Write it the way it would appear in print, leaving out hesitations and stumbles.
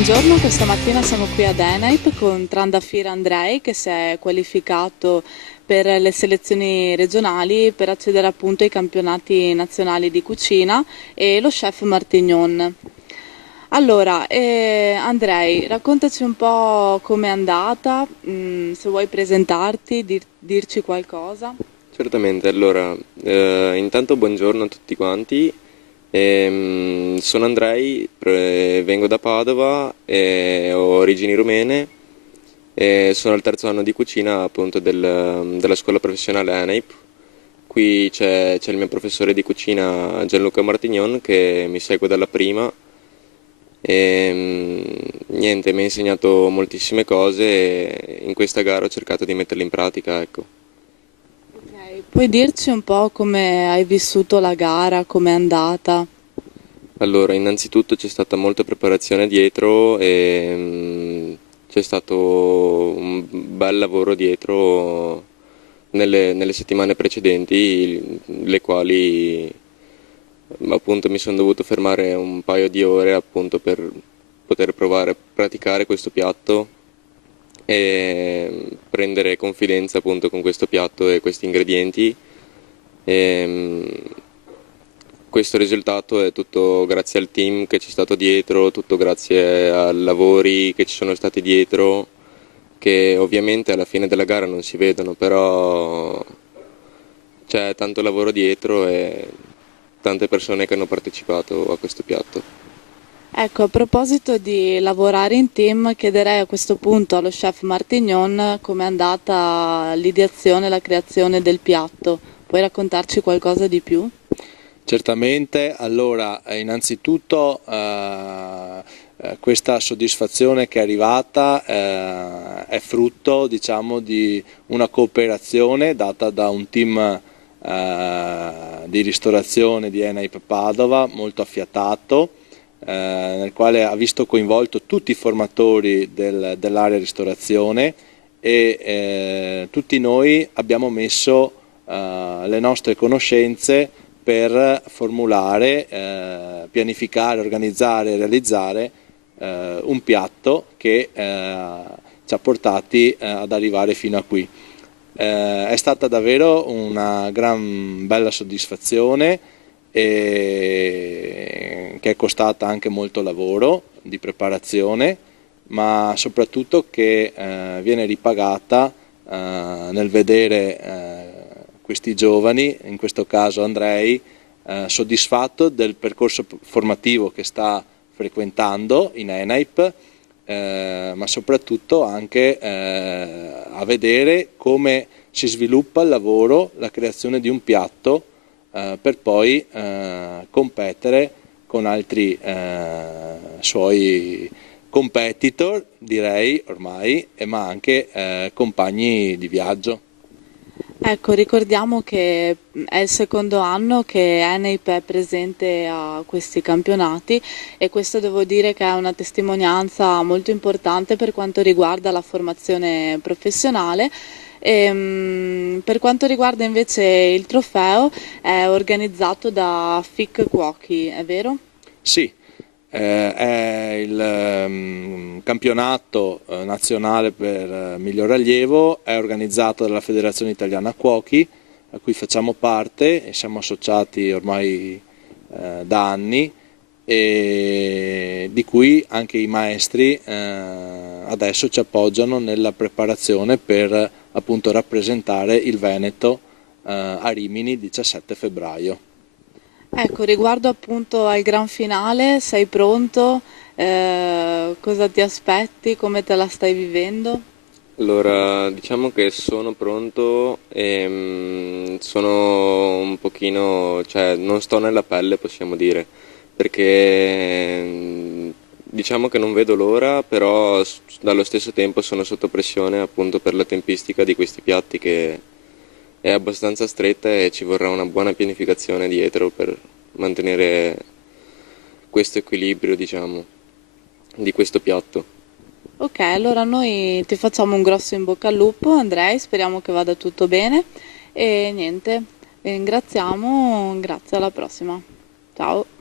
Buongiorno, questa mattina siamo qui ad Enaip con Trandafir Andrei che si è qualificato per le selezioni regionali per accedere appunto ai campionati nazionali di cucina e lo chef Martignon. Allora, Andrei, raccontaci un po' com'è andata, se vuoi presentarti, dirci qualcosa. Certamente, allora, intanto buongiorno a tutti quanti. Sono Andrei, vengo da Padova e ho origini rumene e sono al terzo anno di cucina appunto della scuola professionale ENAIP. Qui c'è il mio professore di cucina Gianluca Martignon che mi segue dalla prima e niente, mi ha insegnato moltissime cose e in questa gara ho cercato di metterle in pratica, ecco. Ok, puoi dirci un po' come hai vissuto la gara, com'è andata? Allora, innanzitutto c'è stata molta preparazione dietro e c'è stato un bel lavoro dietro nelle settimane precedenti, le quali appunto mi sono dovuto fermare un paio di ore appunto per poter provare a praticare questo piatto e prendere confidenza appunto con questo piatto e questi ingredienti. E, questo risultato è tutto grazie al team che c'è stato dietro, tutto grazie ai lavori che ci sono stati dietro, che ovviamente alla fine della gara non si vedono, però c'è tanto lavoro dietro e tante persone che hanno partecipato a questo piatto. Ecco, a proposito di lavorare in team, chiederei a questo punto allo chef Martignon com'è andata l'ideazione, la creazione del piatto. Puoi raccontarci qualcosa di più? Certamente, allora innanzitutto questa soddisfazione che è arrivata è frutto, diciamo, di una cooperazione data da un team di ristorazione di ENAIP Padova molto affiatato, nel quale ha visto coinvolto tutti i formatori dell'area ristorazione e tutti noi abbiamo messo le nostre conoscenze per formulare, pianificare, organizzare e realizzare un piatto che ci ha portati ad arrivare fino a qui. È stata davvero una gran bella soddisfazione che è costata anche molto lavoro di preparazione, ma soprattutto che viene ripagata nel vedere questi giovani, in questo caso Andrei, soddisfatto del percorso formativo che sta frequentando in ENAIP, ma soprattutto anche a vedere come si sviluppa il lavoro, la creazione di un piatto per poi competere con altri suoi competitor, direi ormai, ma anche compagni di viaggio. Ecco, ricordiamo che è il secondo anno che ENAIP è presente a questi campionati e questo devo dire che è una testimonianza molto importante per quanto riguarda la formazione professionale. Per quanto riguarda invece il trofeo è organizzato da FIC Cuochi, è vero? Sì, è il campionato nazionale per miglior allievo, è organizzato dalla Federazione Italiana Cuochi, a cui facciamo parte e siamo associati ormai da anni e di cui anche i maestri adesso ci appoggiano nella preparazione per appunto rappresentare il Veneto a Rimini il 17 febbraio. Ecco, riguardo appunto al gran finale, sei pronto? Cosa ti aspetti? Come te la stai vivendo? Allora, diciamo che sono pronto e sono un pochino, cioè non sto nella pelle, possiamo dire, perché diciamo che non vedo l'ora, però dallo stesso tempo sono sotto pressione appunto per la tempistica di questi piatti che è abbastanza stretta e ci vorrà una buona pianificazione dietro per mantenere questo equilibrio, diciamo, di questo piatto. Ok, allora noi ti facciamo un grosso in bocca al lupo, Andrei, speriamo che vada tutto bene e niente, vi ringraziamo, grazie alla prossima. Ciao.